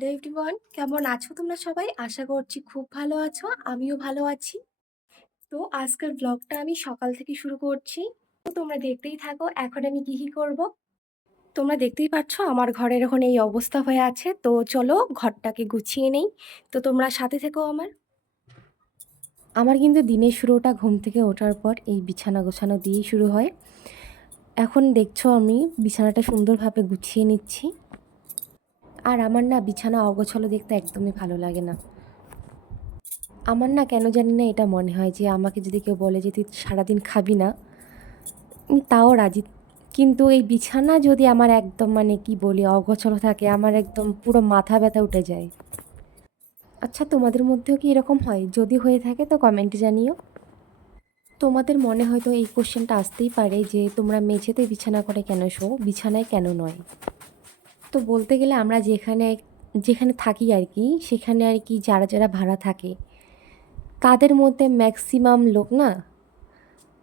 Hello everyone, কেমন আছো তোমরা সবাই? আশা করছি খুব ভালো আছো। আমিও ভালো আছি। তো আজকের ব্লগটা আমি সকাল থেকে শুরু করছি। তো তোমরা দেখতেই থাকো এখন আমি কি করব। তোমরা দেখতেই পাচ্ছ আমার ঘরের এখন এই অবস্থা হয়ে আছে। তো চলো ঘরটাকে গুছিয়ে নেই। তো তোমরা সাথে থেকো আমার। আমার কিন্তু দিনের শুরুটা ঘুম থেকে ওঠার পর এই বিছানা গোছানো দিয়েই শুরু হয়। এখন দেখছো আমি বিছানাটা সুন্দরভাবে গুছিয়ে নিচ্ছি। আর আমার না বিছানা অগোছালো দেখতে একদমই ভালো লাগে না। আমার না কেন জানি না এটা মনে হয় যে আমাকে যদি কেউ বলে যে তুই সারাদিন খাবি না, আমি তাও রাজি। কিন্তু এই বিছানা যদি আমার একদম মানে কি বলি অগোছালো থাকে, আমার একদম পুরো মাথা ব্যথা উঠে যায়। আচ্ছা, তোমাদের মধ্যেও কি এরকম হয়? যদি হয়ে থাকে তো কমেন্টে জানিও। তোমাদের মনে হয়তো এই কোশ্চেনটা আসতেই পারে যে তোমরা মেঝেতে বিছানা করে কেন শো, বিছানায় কেন নয়? তো বলতে গেলে আমরা যেখানে যেখানে থাকি আর কি, সেখানে আর কি যারা যারা ভাড়া থাকে তাদের মধ্যে ম্যাক্সিমাম লোক না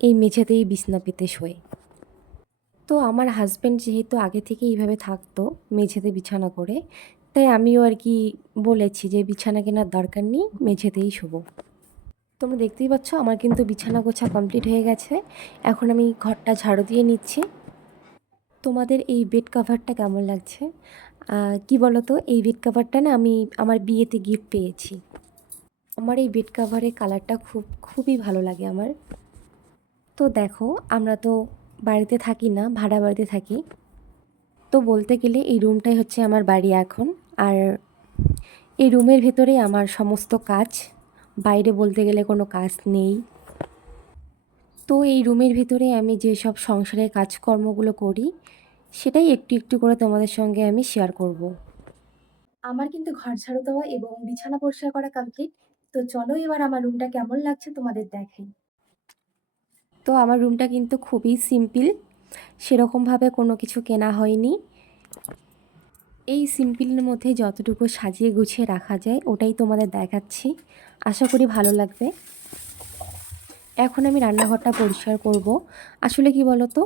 এই মেঝেতেই বিছনা পেতে শোয়। তো আমার হাজব্যান্ড যেহেতু আগে থেকে এইভাবে থাকতো মেঝেতে বিছানা করে, তাই আমিও আর কি বলেছি যে বিছানা কেনার দরকার নেই, মেঝেতেই শোবো। তোমরা দেখতেই পাচ্ছ আমার কিন্তু বিছানা গোছা কমপ্লিট হয়ে গেছে। এখন আমি ঘরটা ঝাড়ু দিয়ে নিচ্ছি। তোমাদের এই বেড কাভারটা কেমন লাগছে? কি বলো তো, এই বেড কাভারটা না আমি আমার বিয়েতে গিফট পেয়েছি। আমার এই বেড কাভারের কালারটা খুবই ভালো লাগে আমার। তো দেখো, আমরা তো বাড়িতে থাকি না, ভাড়া বাড়িতে থাকি। তো বলতে গেলে এই রুমটাই হচ্ছে আমার বাড়ি এখন। আর এই রুমের ভেতরেই আমার সমস্ত কাজ, বাইরে বলতে গেলে কোনো কাজ নেই। তো এই রুমের ভিতরে আমি যেসব সংসারের কাজকর্মগুলো করি সেটাই একটু একটু করে তোমাদের সঙ্গে আমি শেয়ার করব। আমার কিন্তু ঘর ঝাড়ু দেওয়া এবং বিছানা পরিষ্কার করা কমপ্লিট। তো চলো এবার আমার রুমটা কেমন লাগছে তোমাদের দেখাই। তো আমার রুমটা কিন্তু খুবই সিম্পল, সেরকমভাবে কোনো কিছু কেনা হয়নি। এই সিম্পলের মধ্যে যতটুকু সাজিয়ে গুছিয়ে রাখা যায় ওটাই তোমাদের দেখাচ্ছি। আশা করি ভালো লাগবে। এখন আমি রান্নাঘরটা পরিষ্কার করব। আসলে কি বলো তো,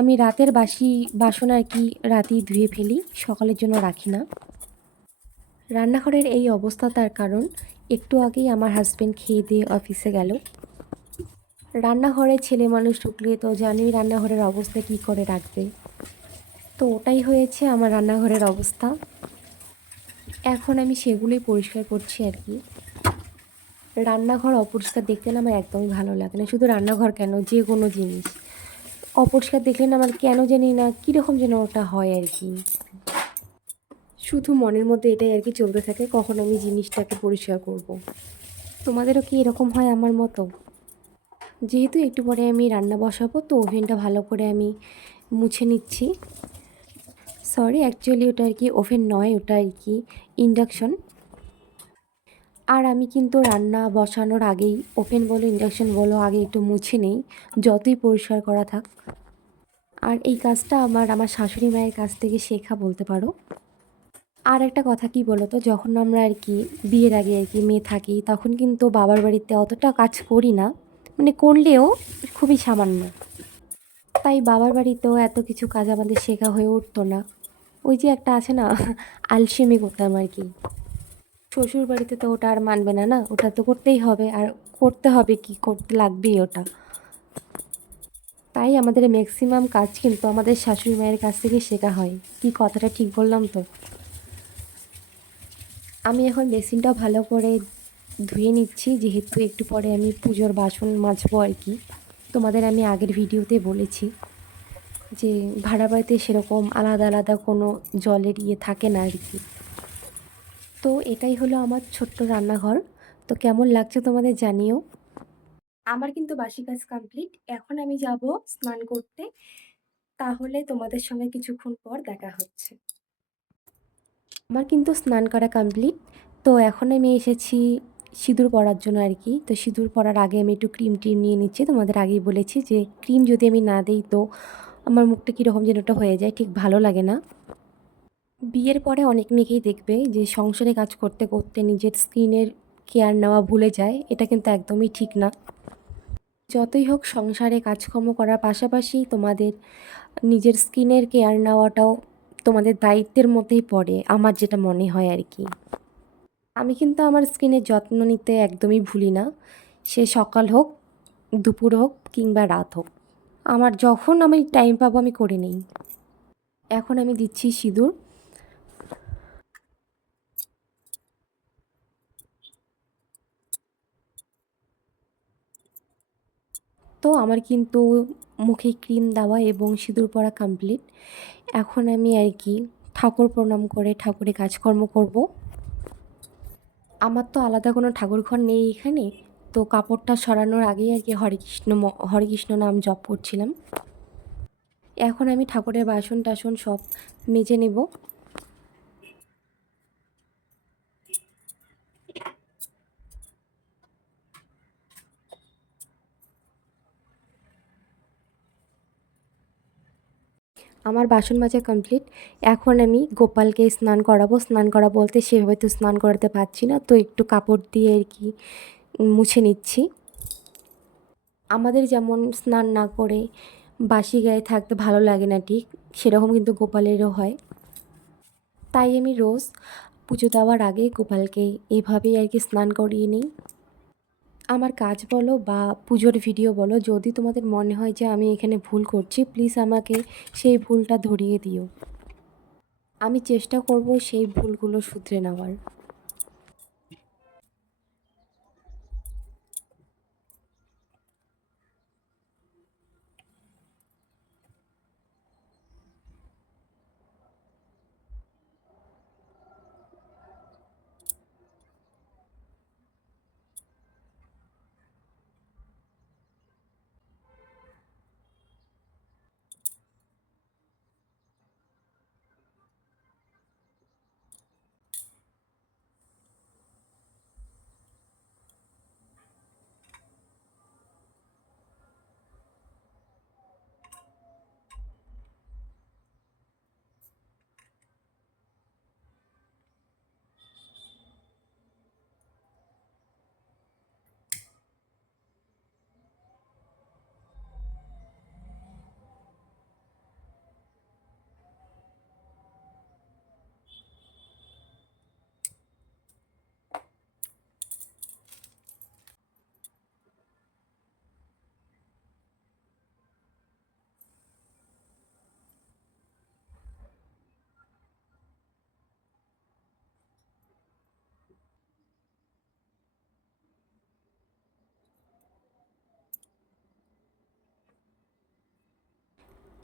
আমি রাতের বাসি বাসন আর কি রাতেই ধুয়ে ফেলি, সকালের জন্য রাখি না। রান্নাঘরের এই অবস্থা তার কারণ একটু আগেই আমার হাজব্যান্ড খেয়ে দিয়ে অফিসে গেল। রান্নাঘরে ছেলে মানুষ ঢুকলে তো জানোই রান্নাঘরের অবস্থা কী করে রাখবে। তো ওটাই হয়েছে আমার রান্নাঘরের অবস্থা। এখন আমি সেগুলোই পরিষ্কার করছি আর কি। রান্নাঘর অপরিষ্কার দেখতে না আমার একদমই ভালো লাগে না। শুধু রান্নাঘর কেন, যে কোনো জিনিস অপরিষ্কার দেখলে না আমার কেন জানি না কীরকম যেন ওটা হয় আর কি। শুধু মনের মধ্যে এটাই আর কি চলতে থাকে, কখন আমি জিনিসটাকে পরিষ্কার করব। তোমাদেরও কি এরকম হয় আমার মতো? যেহেতু একটু পরে আমি রান্না বসাবো, তো ওভেনটা ভালো করে আমি মুছে নিচ্ছি। সরি, অ্যাকচুয়ালি ওটা আর কি ওভেন নয়, ওটা আর কি ইন্ডাকশন। আর আমি কিন্তু রান্না বসানোর আগেই ওভেন বলো ইন্ডাকশন বলো আগে একটু মুছে নেই, যতই পরিষ্কার করা থাক। আর এই কাজটা আমার শাশুড়ি মায়ের কাছ থেকে শেখা বলতে পারো। আর একটা কথা কি বলো তো, যখন আমরা আর কি বিয়ের আগে আর কি মেয়ে থাকি তখন কিন্তু বাবার বাড়িতে অতটা কাজ করি না, মানে করলেও খুবই সামান্য। তাই বাবার বাড়িতেও এত কিছু কাজ আমাদের শেখা হয়ে উঠতো না। ওই যে একটা আছে না আলসেমি করতাম আর কি। শ্বশুর বাড়িতে তো ওটা আর মানবে না, না ওটা তো করতেই হবে, আর করতে হবে কি, করতে লাগবেই ওটা। তাই আমাদের ম্যাক্সিমাম কাজ কিন্তু আমাদের শাশুড়ি মায়ের কাছ থেকে শেখা হয়। কি কথাটা ঠিক বললাম তো? আমি এখন বেসিনটা ভালো করে ধুয়ে নিচ্ছি, যেহেতু একটু পরে আমি পুজোর বাসন মাজবো আর কি। তোমাদের আমি আগের ভিডিওতে বলেছি যে ভাড়া বাড়িতে সেরকম আলাদা আলাদা কোনো জলের ইয়ে থাকে না আর কি। তো এটাই হলো আমার ছোট্ট রান্নাঘর। তো কেমন লাগছে তোমাদের জানিও। আমার কিন্তু বাসি কাজ কমপ্লিট। এখন আমি যাব স্নান করতে। তাহলে তোমাদের সঙ্গে কিছুক্ষণ পর দেখা হচ্ছে। আমার কিন্তু স্নান করা কমপ্লিট। তো এখন আমি এসেছি সিঁদুর পরার জন্য আর কি। তো সিঁদুর পরার আগে আমি একটু ক্রিম টিম নিয়ে নিচ্ছি। তোমাদের আগেই বলেছি যে ক্রিম যদি আমি না দিই তো আমার মুখটা কীরকম যেন ওটা হয়ে যায়, ঠিক ভালো লাগে না। বিয়ের পরে অনেক মেয়েকেই দেখবে যে সংসারে কাজ করতে করতে নিজের স্কিনের কেয়ার নেওয়া ভুলে যায়, এটা কিন্তু একদমই ঠিক না। যতই হোক সংসারে কাজকর্ম করার পাশাপাশি তোমাদের নিজের স্কিনের কেয়ার নেওয়াটাও তোমাদের দায়িত্বের মধ্যেই পড়ে, আমার যেটা মনে হয় আর কি। আমি কিন্তু আমার স্কিনের যত্ন নিতে একদমই ভুলি না, সে সকাল হোক, দুপুর হোক কিংবা রাত হোক, আমার যখন আমি টাইম পাবো আমি করে নিই। এখন আমি দিচ্ছি সিঁদুর। তো আমার কিন্তু মুখে ক্রিম দেওয়া এবং সিঁদুর পরা কমপ্লিট। এখন আমি আর কি ঠাকুর প্রণাম করে ঠাকুরের কাজকর্ম করব। আমার তো আলাদা কোনো ঠাকুরঘর নেই এখানে, তো কাপড়টা সরানোর আগেই আর কি হরে কৃষ্ণ নাম জপ করছিলাম। এখন আমি ঠাকুরের বাসন টাসন সব মেজে নেব। আমার বাসন মাজা কমপ্লিট। এখন আমি গোপালকে স্নান করাবো। স্নান করা বলতে সেভাবে তো স্নান করাতে পারছি না, তো একটু কাপড় দিয়ে আর কি মুছে নিচ্ছি। আমাদের যেমন স্নান না করে বাসি গায়ে থাকতে ভালো লাগে না, ঠিক সেরকম কিন্তু গোপালেরও হয়। তাই আমি রোজ পুজো দেওয়ার আগে গোপালকে এভাবেই আর কি স্নান করিয়ে নিই। আমার কাজ বলো বা পুজোর ভিডিও বলো, যদি তোমাদের মনে হয় যে আমি এখানে ভুল করছি, প্লিজ আমাকে সেই ভুলটা ধরিয়ে দিও। আমি চেষ্টা করব সেই ভুলগুলো শুধরে নেওয়ার।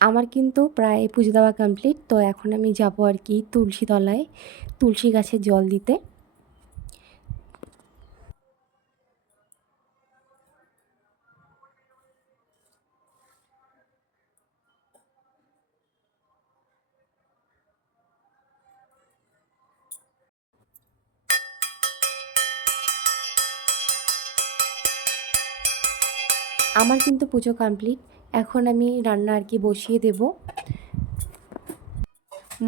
আমার কিন্তু প্রায় পুজো দেওয়া কমপ্লিট। তো এখন আমি যাব আর কি তুলসী তলায় তুলসী গাছে জল দিতে। আমার কিন্তু পুজো কমপ্লিট। এখন আমি রান্না আর কি বসিয়ে দেব।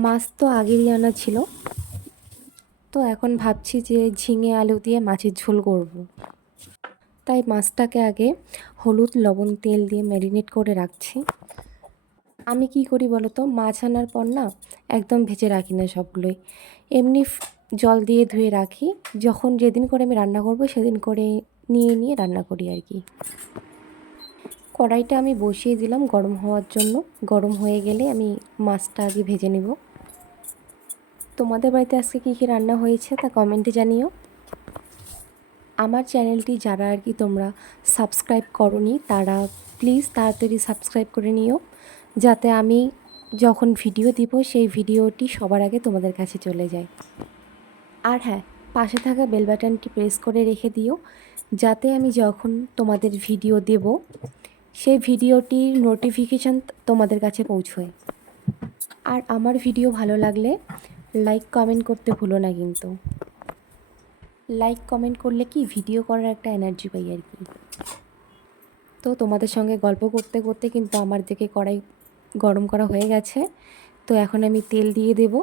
মাছ তো আগেরই আনা ছিল, তো এখন ভাবছি যে ঝিঙে আলু দিয়ে মাছের ঝোল করব। তাই মাছটাকে আগে হলুদ লবণ তেল দিয়ে ম্যারিনেট করে রাখছি। আমি কি করি বলো তো, মাছ আনার পর না একদম ভেজে রাখি না সবগুলোই, এমনি জল দিয়ে ধুয়ে রাখি। যখন যেদিন করে আমি রান্না করব সেদিন করে নিয়ে নিয়ে রান্না করি আর কি। কড়াইটা আমি বসিয়ে দিলাম গরম হওয়ার জন্য। গরম হয়ে গেলে আমি মাছটা আগে ভেজে নেব। তোমাদের বাড়িতে আজকে কী কী রান্না হয়েছে তা কমেন্টে জানিও। আমার চ্যানেলটি যারা আর কি তোমরা সাবস্ক্রাইব করোনি তারা প্লিজ তাড়াতাড়ি সাবস্ক্রাইব করে নিও, যাতে আমি যখন ভিডিও দিব সেই ভিডিওটি সবার আগে তোমাদের কাছে চলে যায়। আর হ্যাঁ, পাশে থাকা বেল বাটনটি প্রেস করে রেখে দিও, যাতে আমি যখন তোমাদের ভিডিও দেব সেই ভিডিওটির নোটিফিকেশান তোমাদের কাছে পৌঁছয়। আর আমার ভিডিও ভালো লাগলে লাইক কমেন্ট করতে ভুলো না কিন্তু। লাইক কমেন্ট করলে কি ভিডিও করার একটা এনার্জি পাই আর কি। তো তোমাদের সঙ্গে গল্প করতে করতে কিন্তু আমার দিকে কড়াই গরম করা হয়ে গেছে। তো এখন আমি তেল দিয়ে দেব।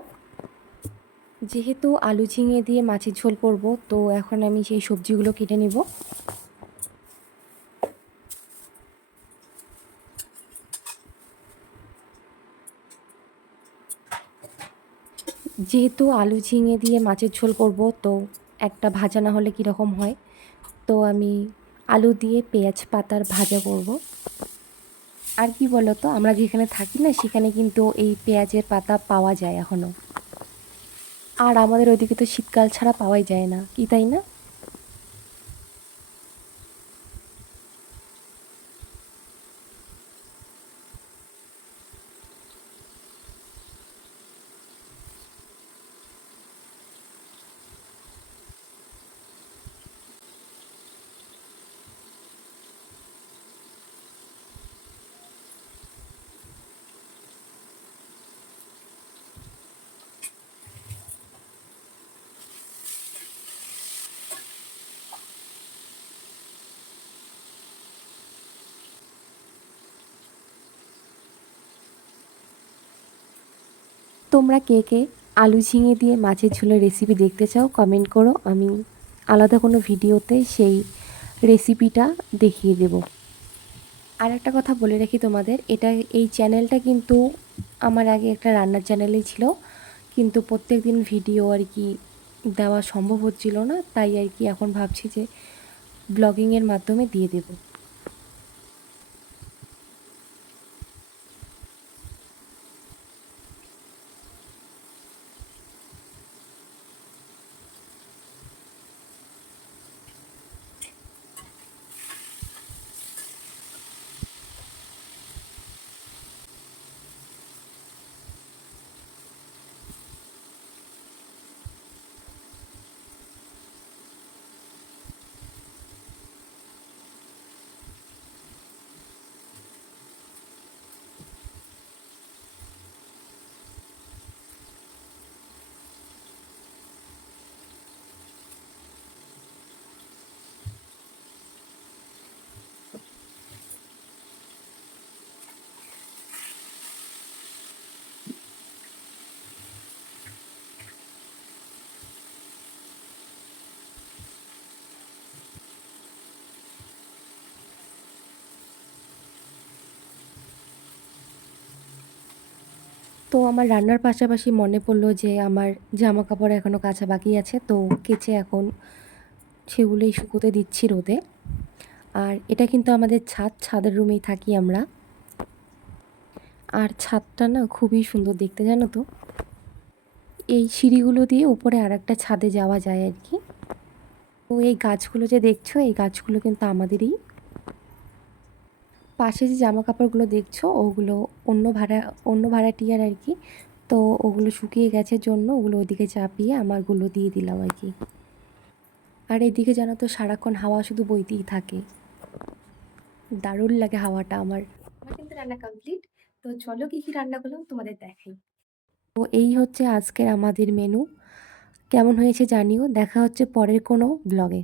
যেহেতু আলু ঝিঙে দিয়ে মাছের ঝোল করব, তো এখন আমি সেই সবজিগুলো কেটে নেব। যেহেতু আলু ঝিঙে দিয়ে মাছের ঝোল করব, তো একটা ভাজা না হলে কীরকম হয়, তো আমি আলু দিয়ে পেঁয়াজ পাতার ভাজা করব। আর কি বলো তো, আমরা যেখানে থাকি না সেখানে কিন্তু এই পেঁয়াজের পাতা পাওয়া যায় এখনও। আর আমাদের ওইদিকে তো শীতকাল ছাড়া পাওয়াই যায় না, কি তাই না? তোমরা কে কে আলু ঝিঙে দিয়ে মাছের ঝোলের রেসিপি দেখতে চাও কমেন্ট করো, আমি আলাদা কোনো ভিডিওতে সেই রেসিপিটা দেখিয়ে দেব। আর একটা কথা বলে রাখি তোমাদের, এই চ্যানেলটা কিন্তু আমার আগে একটা রান্নার চ্যানেলেই ছিল, কিন্তু প্রত্যেক দিন ভিডিও আর কি দেওয়া সম্ভব হচ্ছিল না, তাই আর কি এখন ভাবছি যে ব্লগিংয়ের মাধ্যমে দিয়ে দেবো। তো আমার রান্নার পাশাপাশি মনে পড়লো যে আমার জামা কাপড় এখনও কাচা বাকি আছে, তো কেচে এখন সেগুলোই শুকোতে দিচ্ছি রোদে। আর এটা কিন্তু আমাদের ছাদের রুমেই থাকি আমরা। আর ছাদটা না খুবই সুন্দর দেখতে, জানো তো। এই সিঁড়িগুলো দিয়ে উপরে আরেকটা ছাদে যাওয়া যায় আর কি। তো এই গাছগুলো যে দেখছো, এই গাছগুলো কিন্তু আমাদেরই। পাশে যে জামা কাপড়গুলো দেখছো ওগুলো অন্য ভাড়াটিয়ার আর কি। তো ওগুলো শুকিয়ে গেছে জন্য ওগুলো ওদিকে চাপিয়ে আমারগুলো দিয়ে দিলাম আর কি। আর এদিকে জানো তো সারাক্ষণ হাওয়া শুধু বইতেই থাকে, দারুণ লাগে হাওয়াটা আমার। আমার কিন্তু রান্না কমপ্লিট। তো চলো কি কি রান্না করলাম তোমাদের দেখাই। তো এই হচ্ছে আজকের আমাদের মেনু। কেমন হয়েছে জানিও। দেখা হচ্ছে পরের কোনো ব্লগে।